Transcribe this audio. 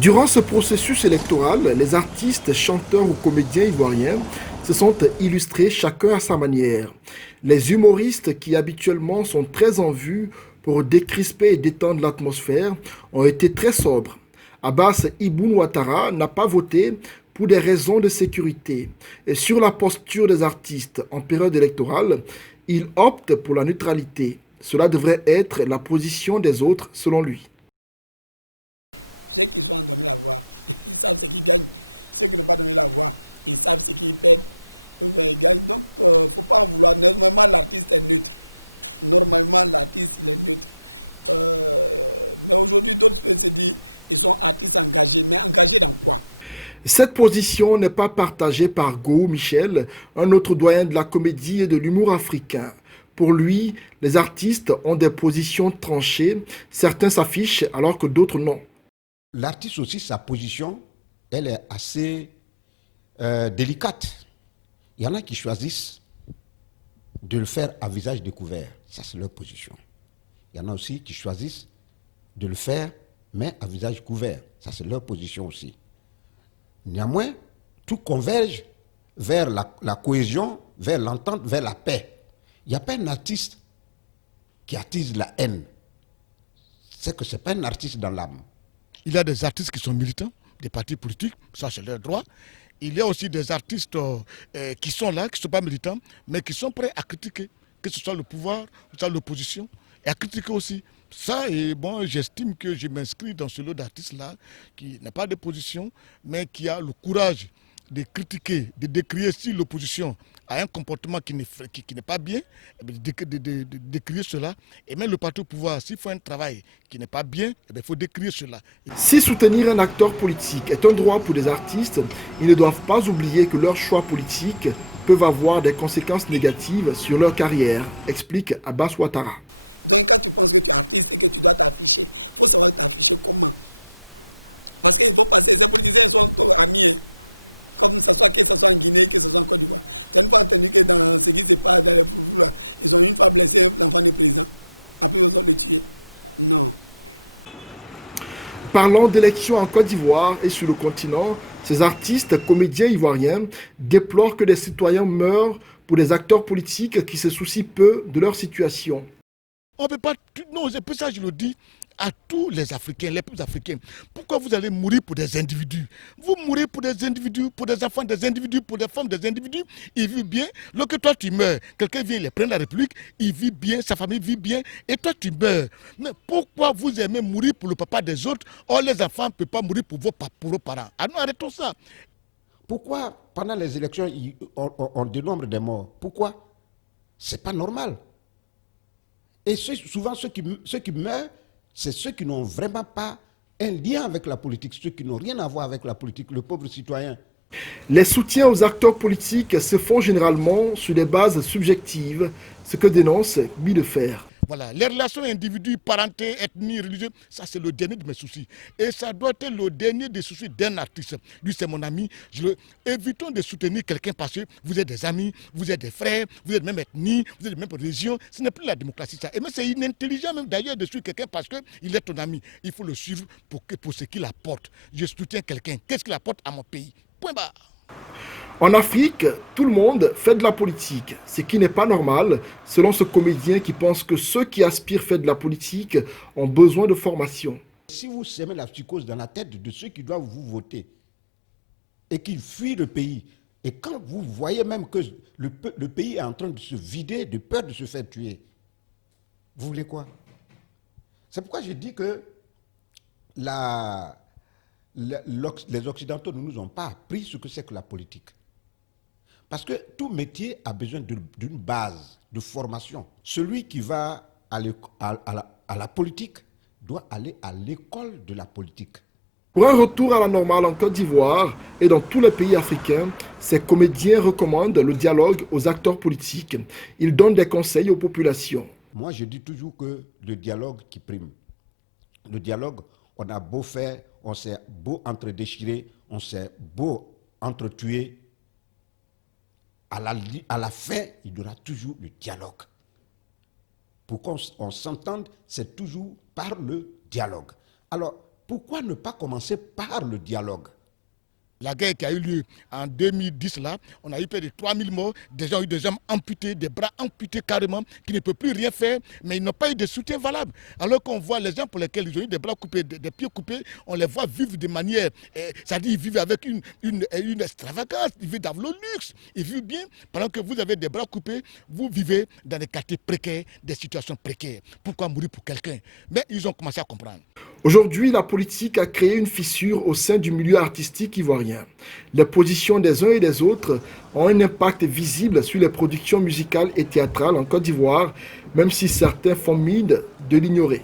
Durant ce processus électoral, les artistes, chanteurs ou comédiens ivoiriens se sont illustrés chacun à sa manière. Les humoristes qui habituellement sont très en vue pour décrisper et détendre l'atmosphère ont été très sobres. Abbas Ibn Ouattara n'a pas voté pour des raisons de sécurité. Et sur la posture des artistes en période électorale, il opte pour la neutralité. Cela devrait être la position des autres selon lui. Cette position n'est pas partagée par Go Michel, un autre doyen de la comédie et de l'humour africain. Pour lui, les artistes ont des positions tranchées, certains s'affichent alors que d'autres non. L'artiste aussi, sa position, elle est assez délicate. Il y en a qui choisissent de le faire à visage découvert. Ça, c'est leur position. Il y en a aussi qui choisissent de le faire, mais à visage couvert. Ça, c'est leur position aussi. Néanmoins, tout converge vers la cohésion, vers l'entente, vers la paix. Il n'y a pas un artiste qui attise la haine. C'est que ce n'est pas un artiste dans l'âme. Il y a des artistes qui sont militants des partis politiques, ça c'est leur droit. Il y a aussi des artistes qui sont là, qui ne sont pas militants, mais qui sont prêts à critiquer, que ce soit le pouvoir, que ce soit l'opposition, et à critiquer aussi. Ça, et bon, j'estime que je m'inscris dans ce lot d'artistes-là, qui n'a pas de position, mais qui a le courage de critiquer, de décrier si l'opposition a un comportement qui n'est pas bien, de décrier cela. Et même le parti au pouvoir, s'il faut un travail qui n'est pas bien, il faut décrier cela. Si soutenir un acteur politique est un droit pour les artistes, ils ne doivent pas oublier que leurs choix politiques peuvent avoir des conséquences négatives sur leur carrière, explique Abbas Ouattara. Parlant d'élections en Côte d'Ivoire et sur le continent, ces artistes, comédiens ivoiriens, déplorent que des citoyens meurent pour des acteurs politiques qui se soucient peu de leur situation. On ne peut pas. Non, c'est pour ça que je le dis à tous les Africains, les peuples africains. Pourquoi vous allez mourir pour des individus? Vous mourrez pour des individus, pour des enfants des individus, pour des femmes des individus. Ils vivent bien. Lorsque toi tu meurs, quelqu'un vient les prendre la République, il vit bien, sa famille vit bien, et toi tu meurs. Mais pourquoi vous aimez mourir pour le papa des autres? Or, les enfants ne peuvent pas mourir pour vos parents. Ah non, arrêtons ça. Pourquoi, pendant les élections, on dénombre des morts? Pourquoi? C'est pas normal. Et souvent, ceux qui meurent, c'est ceux qui n'ont vraiment pas un lien avec la politique, ceux qui n'ont rien à voir avec la politique, le pauvre citoyen. Les soutiens aux acteurs politiques se font généralement sur des bases subjectives, ce que dénonce Guy Defer. Voilà, les relations individuelles, parenté, ethnie, religieux, ça c'est le dernier de mes soucis. Et ça doit être le dernier des soucis d'un artiste. Lui c'est mon ami. Évitons de soutenir quelqu'un parce que vous êtes des amis, vous êtes des frères, vous êtes de même ethnie, vous êtes de même religion. Ce n'est plus la démocratie ça. Et même c'est inintelligent même d'ailleurs de suivre quelqu'un parce qu'il est ton ami. Il faut le suivre pour ce qu'il apporte. Je soutiens quelqu'un. Qu'est-ce qu'il apporte à mon pays? Point barre. En Afrique, tout le monde fait de la politique, ce qui n'est pas normal, selon ce comédien qui pense que ceux qui aspirent faire de la politique ont besoin de formation. Si vous semez la psychose dans la tête de ceux qui doivent vous voter et qui fuient le pays, et quand vous voyez même que le pays est en train de se vider de peur de se faire tuer, vous voulez quoi? C'est pourquoi je dis que les Occidentaux ne nous ont pas appris ce que c'est que la politique. Parce que tout métier a besoin d'une base de formation. Celui qui va à la politique doit aller à l'école de la politique. Pour un retour à la normale en Côte d'Ivoire et dans tous les pays africains, ces comédiens recommandent le dialogue aux acteurs politiques. Ils donnent des conseils aux populations. Moi, je dis toujours que le dialogue qui prime. Le dialogue, on a beau faire, on s'est beau entre-déchirer, on s'est beau entre-tuer. À la fin, il y aura toujours le dialogue. Pour qu'on s'entende, c'est toujours par le dialogue. Alors, pourquoi ne pas commencer par le dialogue? La guerre qui a eu lieu en 2010, là, on a eu près de 3000 morts, des gens ont eu des jambes amputées, des bras amputés carrément, qui ne peuvent plus rien faire, mais ils n'ont pas eu de soutien valable. Alors qu'on voit les gens pour lesquels ils ont eu des bras coupés, des pieds coupés, on les voit vivre de manière, c'est-à-dire ils vivent avec une extravagance, ils vivent dans le luxe, ils vivent bien, pendant que vous avez des bras coupés, vous vivez dans des quartiers précaires, des situations précaires. Pourquoi mourir pour quelqu'un? Mais ils ont commencé à comprendre. Aujourd'hui, la politique a créé une fissure au sein du milieu artistique ivoirien. Les positions des uns et des autres ont un impact visible sur les productions musicales et théâtrales en Côte d'Ivoire, même si certains font mine de l'ignorer.